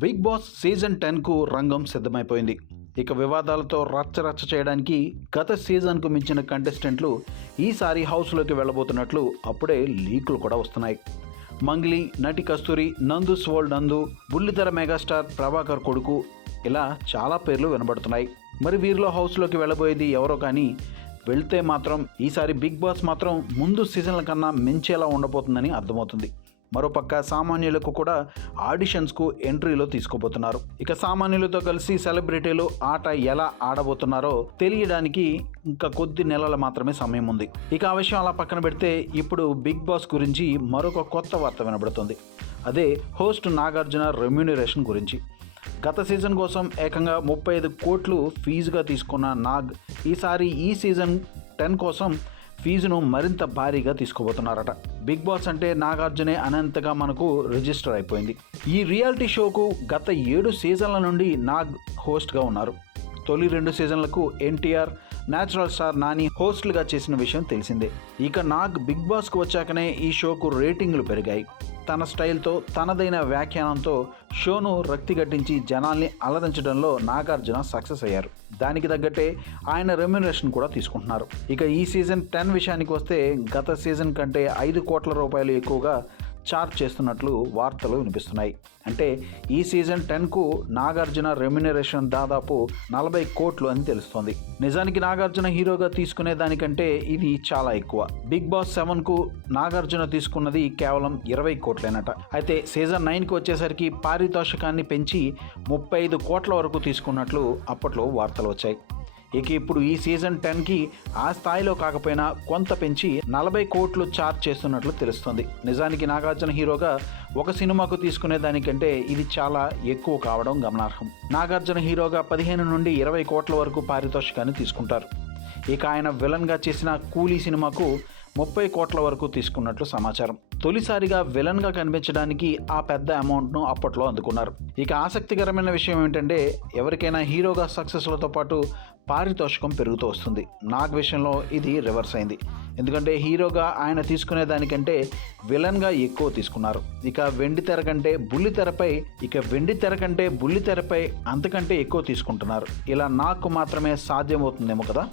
Big boss season 10కు రంగం సిద్ధమైపోయింది. ఇక వివాదాలతో రచ్చరచ్చ చేయడానికి గత సీజన్కు మించిన కంటెస్టెంట్లు ఈసారి హౌస్లోకి వెళ్ళబోతున్నట్లు అప్పుడే లీకులు కూడా వస్తున్నాయి. మంగ్లీ, నటి కస్తూరి, నందు స్వోల్డ్ నందు, బుల్లితెర మెగాస్టార్ ప్రభాకర్ కొడుకు, ఇలా చాలా పేర్లు వినబడుతున్నాయి. మరి వీరిలో హౌస్లోకి వెళ్ళబోయేది ఎవరో కానీ వెళ్తే మాత్రం ఈసారి బిగ్ బాస్ మాత్రం ముందు సీజన్ల కన్నా మించేలా ఉండబోతుందని అర్థమవుతుంది. మరోపక్క సామాన్యులకు కూడా ఆడిషన్స్కు ఎంట్రీలో తీసుకోబోతున్నారు. ఇక సామాన్యులతో కలిసి సెలబ్రిటీలు ఆట ఎలా ఆడబోతున్నారో తెలియడానికి ఇంకా కొద్ది నెలల మాత్రమే సమయం ఉంది. ఇక ఆ విషయం అలా పక్కన పెడితే ఇప్పుడు బిగ్ బాస్ గురించి మరొక కొత్త వార్త వినబడుతుంది. అదే హోస్ట్ నాగార్జున రెమ్యూనరేషన్ గురించి. గత సీజన్ కోసం ఏకంగా 35 కోట్లు ఫీజుగా తీసుకున్న నాగ్ ఈసారి ఈ సీజన్ 10 కోసం ఫీజును మరింత భారీగా తీసుకోబోతున్నారట. బిగ్ బాస్ అంటే నాగార్జునే అనంతగా మనకు రిజిస్టర్ అయిపోయింది. ఈ రియాలిటీ షోకు గత 7 సీజన్ల నుండి నాగ్ హోస్ట్గా ఉన్నారు. తొలి 2 సీజన్లకు ఎన్టీఆర్, న్యాచురల్ స్టార్ నాని హోస్ట్లుగా చేసిన విషయం తెలిసిందే. ఇక నాగ్ బిగ్ బాస్కు వచ్చాకనే ఈ షోకు రేటింగ్లు పెరిగాయి. తన స్టైల్తో, తనదైన వ్యాఖ్యానంతో షోను రక్తిగట్టించి జనాల్ని అలరించడంలో నాగార్జున సక్సెస్ అయ్యారు. దానికి తగ్గట్టే ఆయన రెమ్యునరేషన్ కూడా తీసుకుంటున్నారు. ఇక ఈ సీజన్ 10 విషయానికి వస్తే గత సీజన్ కంటే 5 కోట్ల రూపాయలు ఎక్కువగా చార్జ్ చేస్తున్నట్లు వార్తలు వినిపిస్తున్నాయి. అంటే ఈ సీజన్ 10కు నాగార్జున రెమ్యునరేషన్ దాదాపు 40 కోట్లు అని తెలుస్తోంది. నిజానికి నాగార్జున హీరోగా తీసుకునే దానికంటే ఇది చాలా ఎక్కువ. బిగ్ బాస్ 7కు నాగార్జున తీసుకున్నది కేవలం 20 కోట్లేనట. అయితే సీజన్ 9కి వచ్చేసరికి పారితోషికాన్ని పెంచి 35 కోట్ల వరకు తీసుకున్నట్లు అప్పట్లో వార్తలు వచ్చాయి. ఇక ఇప్పుడు ఈ సీజన్ 10కి ఆ స్థాయిలో కాకపోయినా కొంత పెంచి 40 కోట్లు ఛార్జ్ చేస్తున్నట్లు తెలుస్తుంది. నిజానికి నాగార్జున హీరోగా ఒక సినిమాకు తీసుకునే దానికంటే ఇది చాలా ఎక్కువ కావడం గమనార్హం. నాగార్జున హీరోగా 15 నుండి 20 కోట్ల వరకు పారితోషికాన్ని తీసుకుంటారు. ఇక ఆయన విలన్గా చేసిన కూలీ సినిమాకు 30 కోట్ల వరకు తీసుకున్నట్లు సమాచారం. తొలిసారిగా విలన్గా కనిపించడానికి ఆ పెద్ద అమౌంట్ను అప్పట్లో అందుకున్నారు. ఇక ఆసక్తికరమైన విషయం ఏంటంటే ఎవరికైనా హీరోగా సక్సెస్లతో పాటు పారితోషికం పెరుగుతూ వస్తుంది. నాగ్ విషయంలో ఇది రివర్స్ అయింది. ఎందుకంటే హీరోగా ఆయన తీసుకునే దానికంటే విలన్గా ఎక్కువ తీసుకున్నారు. ఇక వెండి తెర కంటే బుల్లి తెరపై అంతకంటే ఎక్కువ తీసుకుంటున్నారు. ఇలా నాకు మాత్రమే సాధ్యమవుతుందేమో కదా.